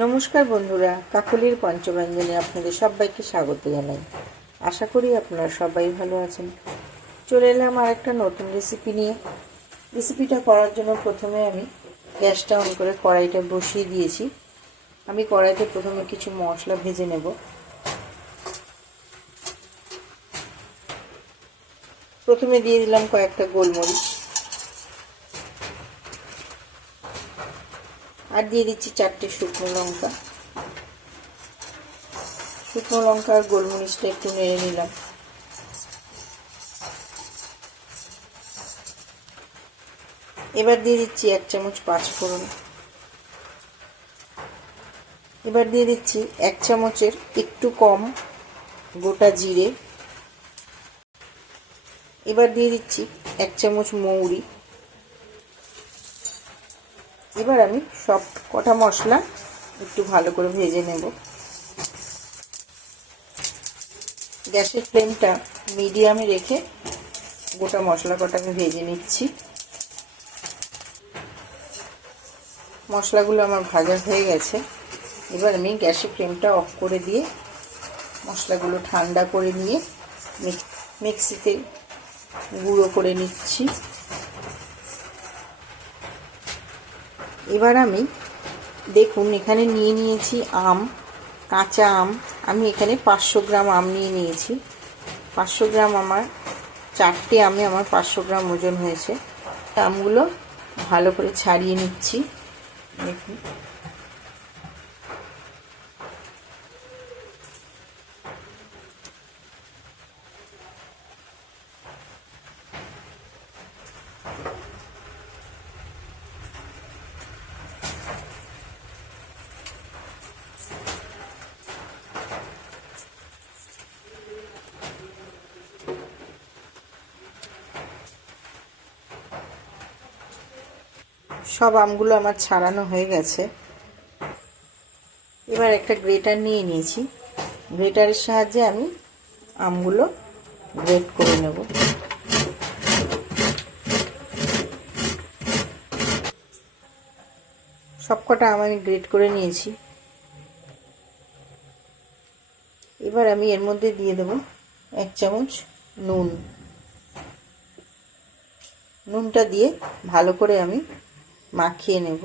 নমস্কার বন্ধুরা, কাকলির পঞ্চব্যঞ্জনে আপনাদের সবাইকে স্বাগত জানাই। আশা করি আপনারা সবাই ভালো আছেন। চলে এলাম আর একটা নতুন রেসিপি নিয়ে। রেসিপিটা করার জন্য প্রথমে আমি গ্যাসটা অন করে কড়াইটা বসিয়ে দিয়েছি। আমি কড়াইতে প্রথমে কিছু মশলা ভেজে নেব। প্রথমে দিয়ে দিলাম কয়েকটা গোলমরিচ, আর দিয়ে দিচ্ছি 4টে শুকনো লঙ্কা। শুকনো লঙ্কা আর গোলমরিচটা একটু নেড়ে নিলাম। এবার দিয়ে দিচ্ছি 1 চামচ পাঁচফোড়ন। এবার দিয়ে দিচ্ছি 1 চামচের একটু কম গোটা জিরে। এবার দিয়ে দিচ্ছি 1 চামচ মৌরি। এবার আমি সব কটা মশলা একটু ভালো করে ভেজে নেব। গ্যাসের ফ্লেমটা মিডিয়ামে রেখে গোটা মশলা কটাকে ভেজে নিচ্ছি। মশলাগুলো আমার ভাজা হয়ে গেছে। এবার আমি গ্যাসের ফ্লেমটা অফ করে দিয়ে মশলাগুলো ঠান্ডা করে নিয়ে মিক্সিতে গুঁড়ো করে নিচ্ছি। এবার আমি দেখুন এখানে নিয়ে নিয়েছি আম, কাঁচা আম। আমি এখানে 500 গ্রাম আম নিয়ে নিয়েছি। 500 গ্রাম আমার 4টে আমে আমার 500 গ্রাম ওজন হয়েছে। আমগুলো ভালো করে ছাড়িয়ে নিচ্ছি। দেখুন সব আমগুলো আমার ছাড়ানো হয়ে গেছে। এবার একটা গ্রেটার নিয়ে নিয়েছি। গ্রেটারের সাহায্যে আমি আমগুলো গ্রেট করে নেব। সবকটা আম আমি গ্রেট করে নিয়েছি। এবার আমি এর মধ্যে দিয়ে দেব 1 চামচ নুন। নুনটা দিয়ে ভালো করে আমি মাখিয়ে নেব।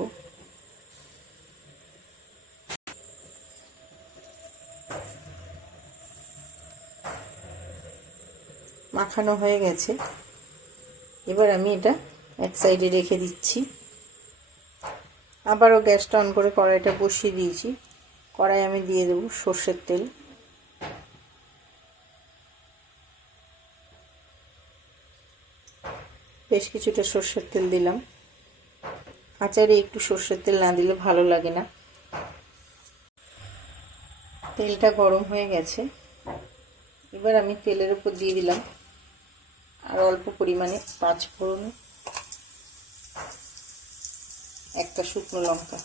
মাখানো হয়ে গেছে। এবার আমি এটা এক সাইডে রেখে দিচ্ছি। আবারও গ্যাসটা অন করে কড়াইটা বসিয়ে দিয়েছি। কড়াই আমি দিয়ে দেব সর্ষের তেল। বেশ কিছুটা সর্ষের তেল দিলাম। আচারে একটু সর্ষের তেল না দিলে ভালো লাগে না। তেলটা গরম হয়ে গেছে। এবার আমি তেলের উপর দিয়ে দিলাম আর অল্প পরিমাণে পাঁচফোড়ন, একটা শুকনো লঙ্কা।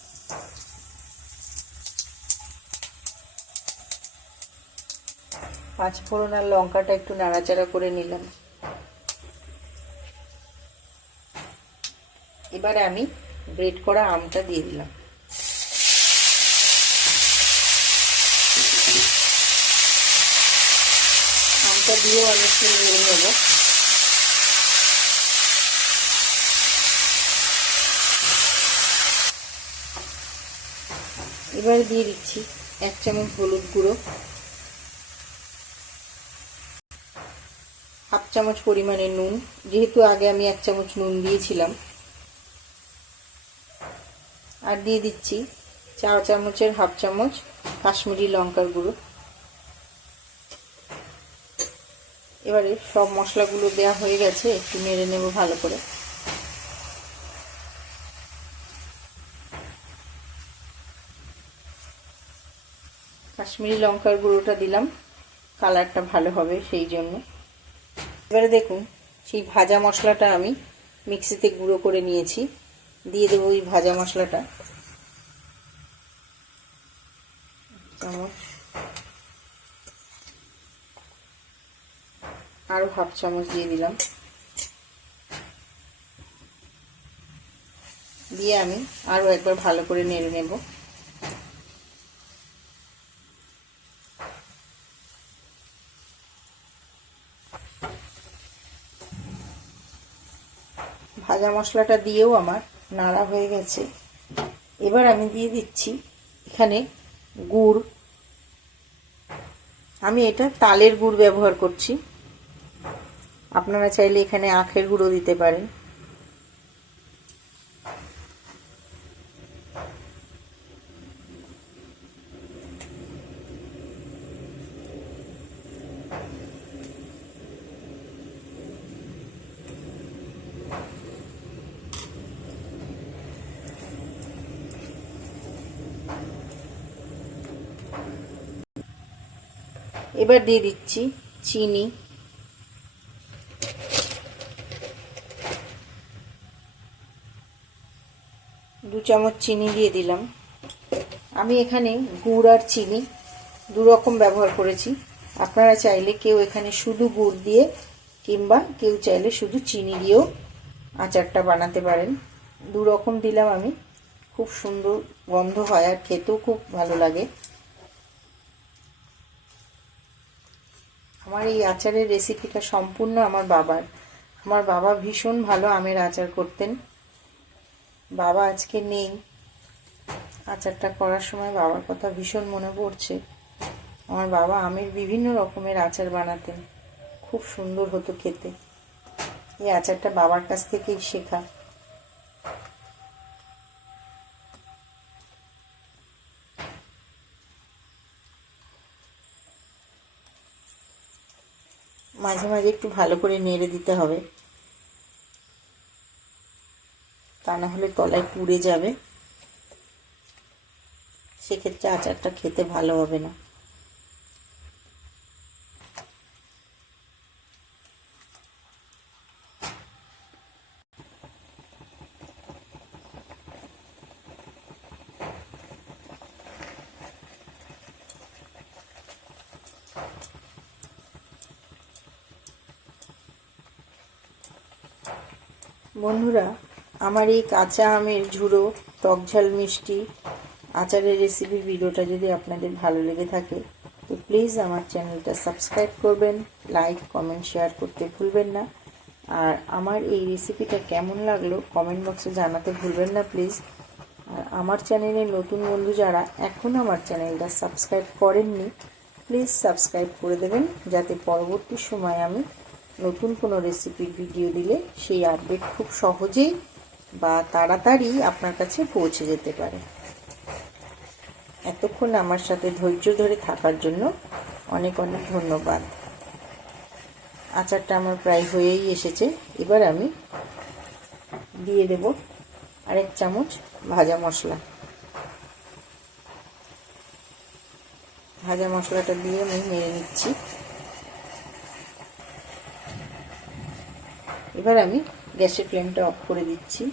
পাঁচফোড়ন আর লঙ্কাটা একটু নাড়াচাড়া করে নিলাম। এবারে আমি গ্রেট করা আমটা দিয়ে দিলাম। আমটা দিয়েও আমি একটু নেড়ে নেব। এবারে দিয়ে দিচ্ছি 1 চামচ হলুদ গুঁড়ো, 1/2 চামচ পরিমাণে নুন, যেহেতু আগে আমি 1 চামচ নুন দিয়েছিলাম। আর দিয়ে দিচ্ছি 4 চামচের 1/2 চামচ কাশ্মীরি লঙ্কার গুঁড়ো। এবারে সব মশলাগুলো দেওয়া হয়ে গেছে, একটু নেড়ে নেব ভালো করে। কাশ্মীরি লঙ্কার গুঁড়োটা দিলাম, কালারটা ভালো হবে সেই জন্য। এবারে দেখুন সেই ভাজা মশলাটা আমি মিক্সিতে গুঁড়ো করে নিয়েছি। দিয়ে দেবো ওই ভাজা মশলাটা। চামচ, আরও 1/2 চামচ দিয়ে দিলাম। দিয়ে আমি আরও একবার ভালো করে নেড়ে নেব। ভাজা মশলাটা দিয়েও আমার নাড়া হয়ে গেছে। এবার আমি দিয়ে দিচ্ছি এখানে গুড়। আমি এটা তালের গুড় ব্যবহার করছি, আপনারা চাইলে এখানে আখের গুঁড়ো দিতে পারেন। এবার দিয়ে দিচ্ছি চিনি। দু চামচ চিনি দিয়ে দিলাম। আমি এখানে গুড় আর চিনি দু রকম ব্যবহার করেছি। আপনারা চাইলে কেউ এখানে শুধু গুড় দিয়ে কিংবা কেউ চাইলে শুধু চিনি দিয়েও আচারটা বানাতে পারেন। দু রকম দিলাম আমি, খুব সুন্দর গন্ধ হয় আর খেতেও খুব ভালো লাগে। আমার এই আচারের রেসিপিটা সম্পূর্ণ আমার বাবার। আমার বাবা ভীষণ ভালো আমের আচার করতেন। বাবা আজকে নেই, আচারটা করার সময় বাবার কথা ভীষণ মনে পড়ছে। আমার বাবা আমের বিভিন্ন রকমের আচার বানাতেন, খুব সুন্দর হতো খেতে। এই আচারটা বাবার কাছ থেকেই শেখা। মাঝে মাঝে একটু ভালো করে নেড়ে দিতে হবে, তা না হলে তলায় পুড়ে যাবে, সেক্ষেত্রে আচারটা খেতে ভালো হবে না। বন্ধুরা, আমার এই কাঁচা আমের ঝুড়ো টকঝাল মিষ্টি আচারের রেসিপি ভিডিওটা যদি আপনাদের ভালো লেগে থাকে তো প্লিজ আমার চ্যানেলটা সাবস্ক্রাইব করবেন, লাইক কমেন্ট শেয়ার করতে ভুলবেন না। আর আমার এই রেসিপিটা কেমন লাগলো কমেন্ট বক্সে জানাতে ভুলবেন না প্লিজ। আর আমার চ্যানেলের নতুন বন্ধু যারা এখনও আমার চ্যানেলটা সাবস্ক্রাইব করেননি প্লিজ সাবস্ক্রাইব করে দেবেন, যাতে পরবর্তী সময় আমি নতুন কোনো রেসিপির ভিডিও দিলে সেই আপডেট খুব সহজেই বা তাড়াতাড়ি আপনার কাছে পৌঁছে যেতে পারে। এতক্ষণ আমার সাথে ধৈর্য ধরে থাকার জন্য অনেক অনেক ধন্যবাদ। আচারটা আমার প্রায় হয়েই এসেছে। এবার আমি দিয়ে দেব আরেক চামচ ভাজা মশলা। ভাজা মশলাটা দিয়ে আমি নেড়ে নিচ্ছি। এবার আমি গ্যাসের ফ্লেমটা অফ করে দিচ্ছি।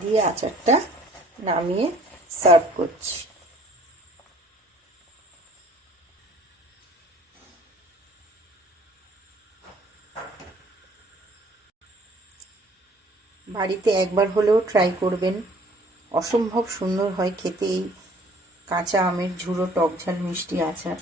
দিয়ে আচারটা নামিয়ে সার্ভ করছি। বাড়িতে একবার হলেও ট্রাই করবেন, অসম্ভব সুন্দর হয় খেতে এই কাঁচা আমের ঝুড়ো টকঝাল মিষ্টি আচার।